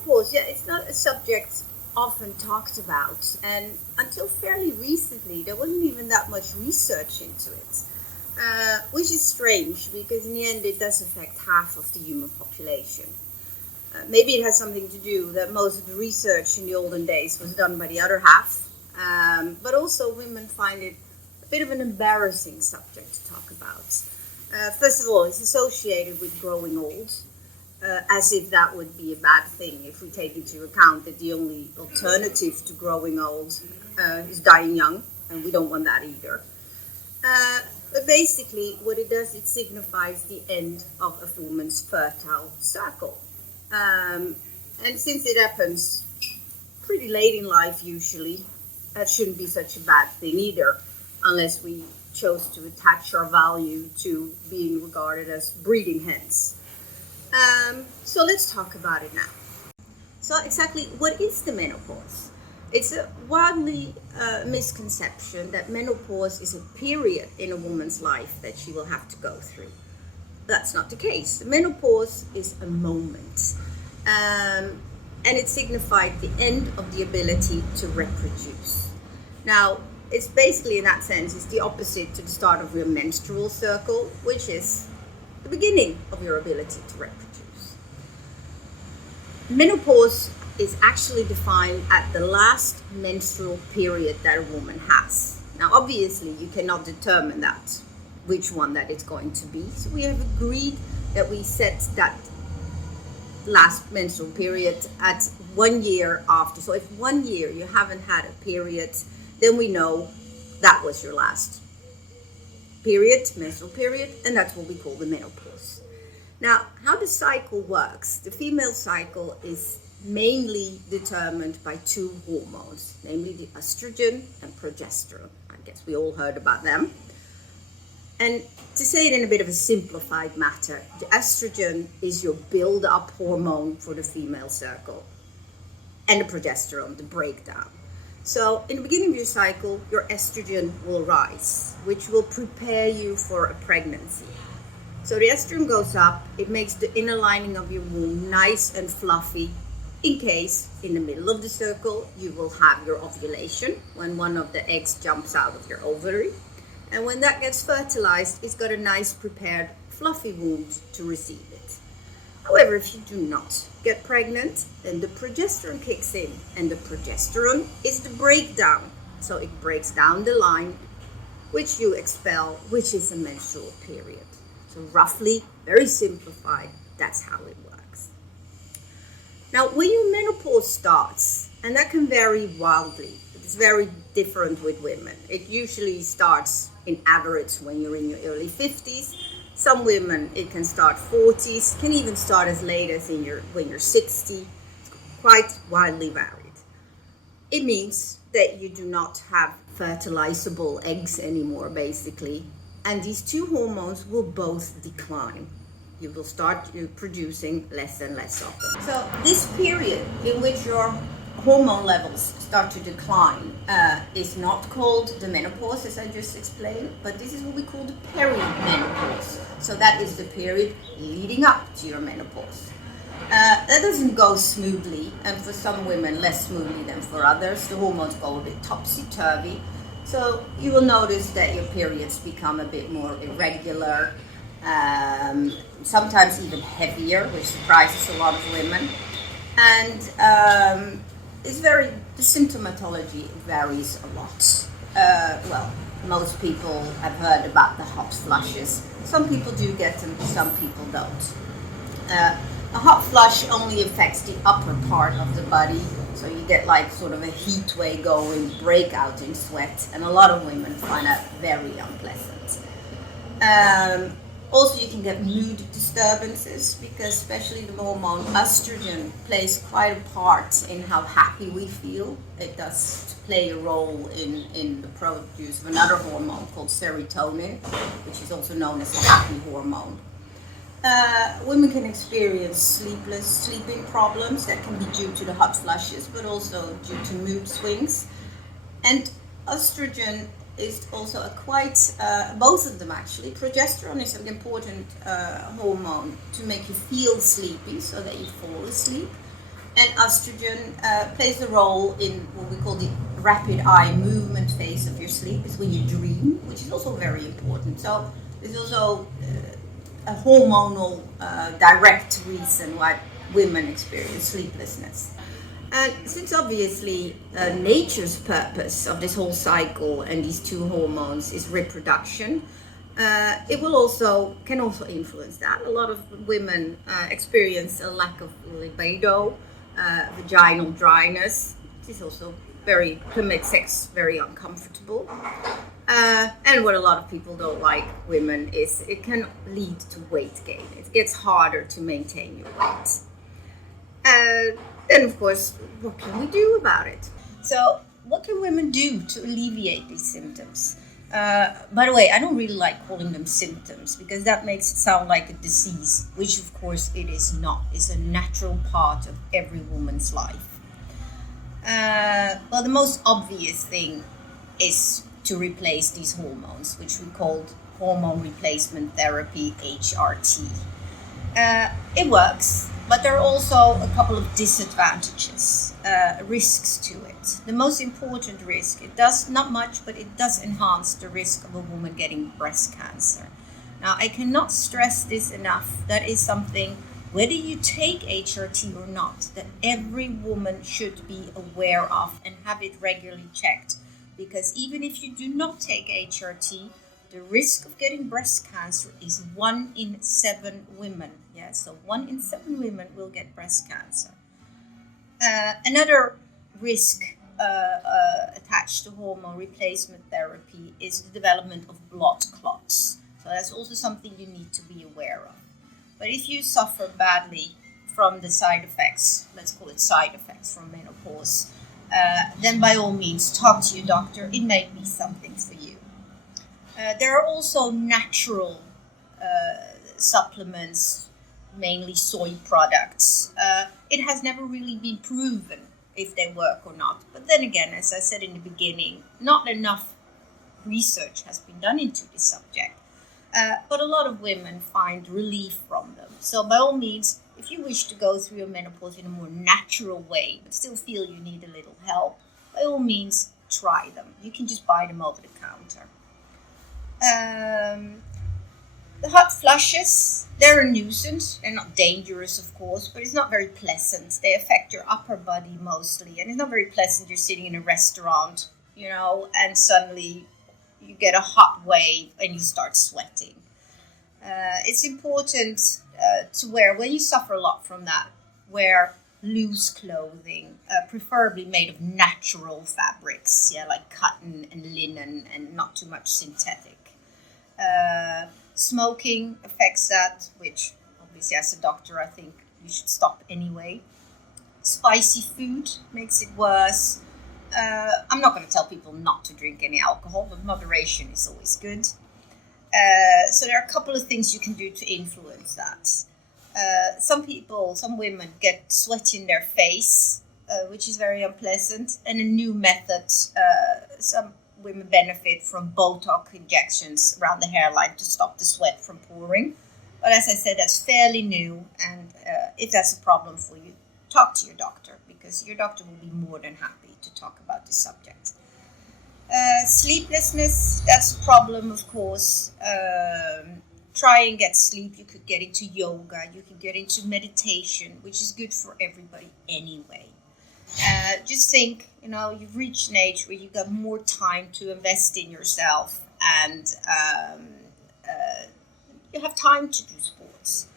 menopause, yeah, it's not a subject often talked about, and until fairly recently there wasn't even that much research into it, which is strange because in the end it does affect half of the human population. Maybe it has something to do that most of the research in the olden days was done by the other half, but also women find it a bit of an embarrassing subject to talk about. First of all, it's associated with growing old, as if that would be a bad thing if we take into account that the only alternative to growing old is dying young, and we don't want that either. But basically, what it does, it signifies the end of a woman's fertile cycle. And since it happens pretty late in life usually, that shouldn't be such a bad thing either, unless we chose to attach our value to being regarded as breeding hens. So let's talk about it now. So exactly, what is the menopause? It's a widely misconception that menopause is a period in a woman's life that she will have to go through. That's not the case. The menopause is a moment, and it signified the end of the ability to reproduce. Now, it's basically, in that sense, it's the opposite to the start of your menstrual cycle, which is the beginning of your ability to reproduce. Menopause is actually defined at the last menstrual period that a woman has. Now, obviously, you cannot determine that, which one that it's going to be. So we have agreed that we set that last menstrual period at 1 year after. So if 1 year you haven't had a period, then we know that was your last period, menstrual period, and that's what we call the menopause. Now, how the cycle works, the female cycle is mainly determined by two hormones, namely the estrogen and progesterone. I guess we all heard about them. And to say it in a bit of a simplified matter, the estrogen is your build-up hormone for the female cycle, and the progesterone, the breakdown. So in the beginning of your cycle, your estrogen will rise, which will prepare you for a pregnancy. So the estrogen goes up, it makes the inner lining of your womb nice and fluffy, in case in the middle of the cycle you will have your ovulation, when one of the eggs jumps out of your ovary. And when that gets fertilized, it's got a nice prepared fluffy wound to receive it. However, if you do not get pregnant, then the progesterone kicks in, and the progesterone is the breakdown. So it breaks down the line, which you expel, which is a menstrual period. So roughly, very simplified, that's how it works. Now, when your menopause starts, and that can vary wildly, it's very different with women. It usually starts in average when you're in your early 50s. Some women, it can start 40s, can even start as late as when you're 60. It's quite widely varied. It means that you do not have fertilizable eggs anymore, basically. And these two hormones will both decline. You will start producing less and less of them. So this period in which your hormone levels start to decline is not called the menopause, as I just explained, but this is what we call the perimenopause. So that is the period leading up to your menopause. That doesn't go smoothly, and for some women less smoothly than for others. The hormones go a bit topsy-turvy. So you will notice that your periods become a bit more irregular, sometimes even heavier, which surprises a lot of women. And the symptomatology varies a lot. Well, most people have heard about the hot flushes. Some people do get them, some people don't. A hot flush only affects the upper part of the body, so you get like sort of a heat wave going, breakout in sweat, and a lot of women find that very unpleasant. Also, you can get mood disturbances because especially the hormone estrogen plays quite a part in how happy we feel. It does play a role in the produce of another hormone called serotonin, which is also known as the happy hormone. Women can experience sleeping problems that can be due to the hot flushes, but also due to mood swings. And estrogen is also both of them actually. Progesterone is an important hormone to make you feel sleepy so that you fall asleep. And estrogen plays a role in what we call the rapid eye movement phase of your sleep. It's when you dream, which is also very important. So there's also a hormonal direct reason why women experience sleeplessness. And since obviously nature's purpose of this whole cycle and these two hormones is reproduction, it will also can also influence that. A lot of women experience a lack of libido, vaginal dryness. It is also can make sex very uncomfortable. And what a lot of people don't like women is it can lead to weight gain. It gets harder to maintain your weight. Then, of course, what can we do about it? So, what can women do to alleviate these symptoms? By the way, I don't really like calling them symptoms because that makes it sound like a disease, which of course it is not. It's a natural part of every woman's life. Well, the most obvious thing is to replace these hormones, which we called hormone replacement therapy, HRT. It works, but there are also a couple of disadvantages, risks to it. The most important risk, it does not much, but it does enhance the risk of a woman getting breast cancer. Now, I cannot stress this enough. That is something, whether you take HRT or not, that every woman should be aware of and have it regularly checked. Because even if you do not take HRT, the risk of getting breast cancer is 1 in 7 women. Yeah, so 1 in 7 women will get breast cancer. Another risk attached to hormone replacement therapy is the development of blood clots. So that's also something you need to be aware of. But if you suffer badly from the side effects, let's call it side effects from menopause, then by all means talk to your doctor. It may be something for you. There are also natural supplements, mainly soy products. It has never really been proven if they work or not. But then again, as I said in the beginning, not enough research has been done into this subject. But a lot of women find relief from them. So by all means, if you wish to go through your menopause in a more natural way, but still feel you need a little help, by all means, try them. You can just buy them over the counter. The hot flushes, they're a nuisance. They're not dangerous, of course, but it's not very pleasant. They affect your upper body mostly, and it's not very pleasant. You're sitting in a restaurant, and suddenly you get a hot wave and you start sweating. It's important to wear, when you suffer a lot from that, wear loose clothing, preferably made of natural fabrics, like cotton and linen, and not too much synthetic. Smoking affects that, which obviously as a doctor I think you should stop anyway. Spicy food makes it worse. I'm not going to tell people not to drink any alcohol, but moderation is always good. So there are a couple of things you can do to influence that. Some women get sweat in their face, which is very unpleasant. And a new method, some women benefit from Botox injections around the hairline to stop the sweat from pouring. But as I said, that's fairly new. And if that's a problem for you, talk to your doctor, because your doctor will be more than happy to talk about this subject. Sleeplessness, that's a problem, of course. Try and get sleep. You could get into yoga. You could get into meditation, which is good for everybody anyway. Just think, you've reached an age where you've got more time to invest in yourself, and you have time to do sports.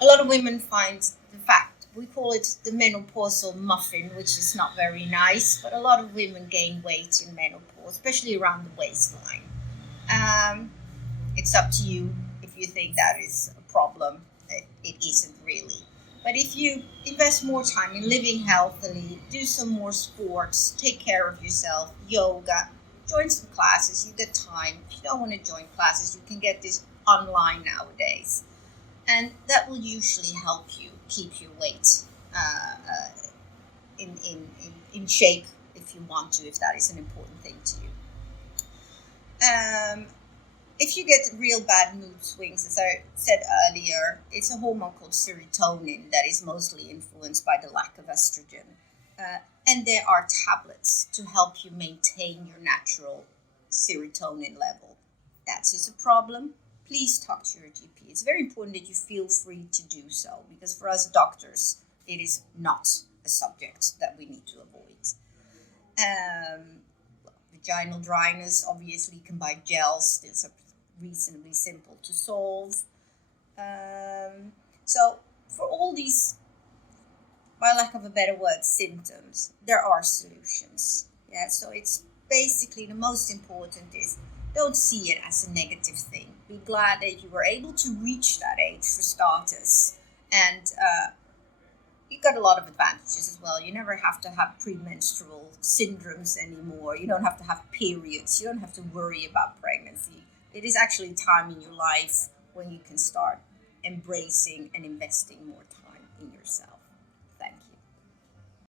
A lot of women find the fact, we call it the menopausal muffin, which is not very nice, but a lot of women gain weight in menopause, especially around the waistline. It's up to you if you think that is a problem. It isn't really. But if you invest more time in living healthily, do some more sports, take care of yourself, yoga, join some classes, you get time. If you don't want to join classes, you can get this online nowadays. And that will usually help you keep your weight in shape if you want to, if that is an important thing to you. if you get real bad mood swings, as I said earlier, it's a hormone called serotonin that is mostly influenced by the lack of estrogen. And there are tablets to help you maintain your natural serotonin level. That's just a problem. Please talk to your GP. It's very important that you feel free to do so, because for us doctors, it is not a subject that we need to avoid. Vaginal dryness, obviously, you can buy gels. These are reasonably simple to solve. So for all these, by lack of a better word, symptoms, there are solutions. Yeah, so it's basically the most important is don't see it as a negative thing. Be glad that you were able to reach that age for starters, and you got a lot of advantages as well. You never have to have premenstrual syndromes anymore. You don't have to have periods. You don't have to worry about pregnancy. It is actually a time in your life when you can start embracing and investing more time.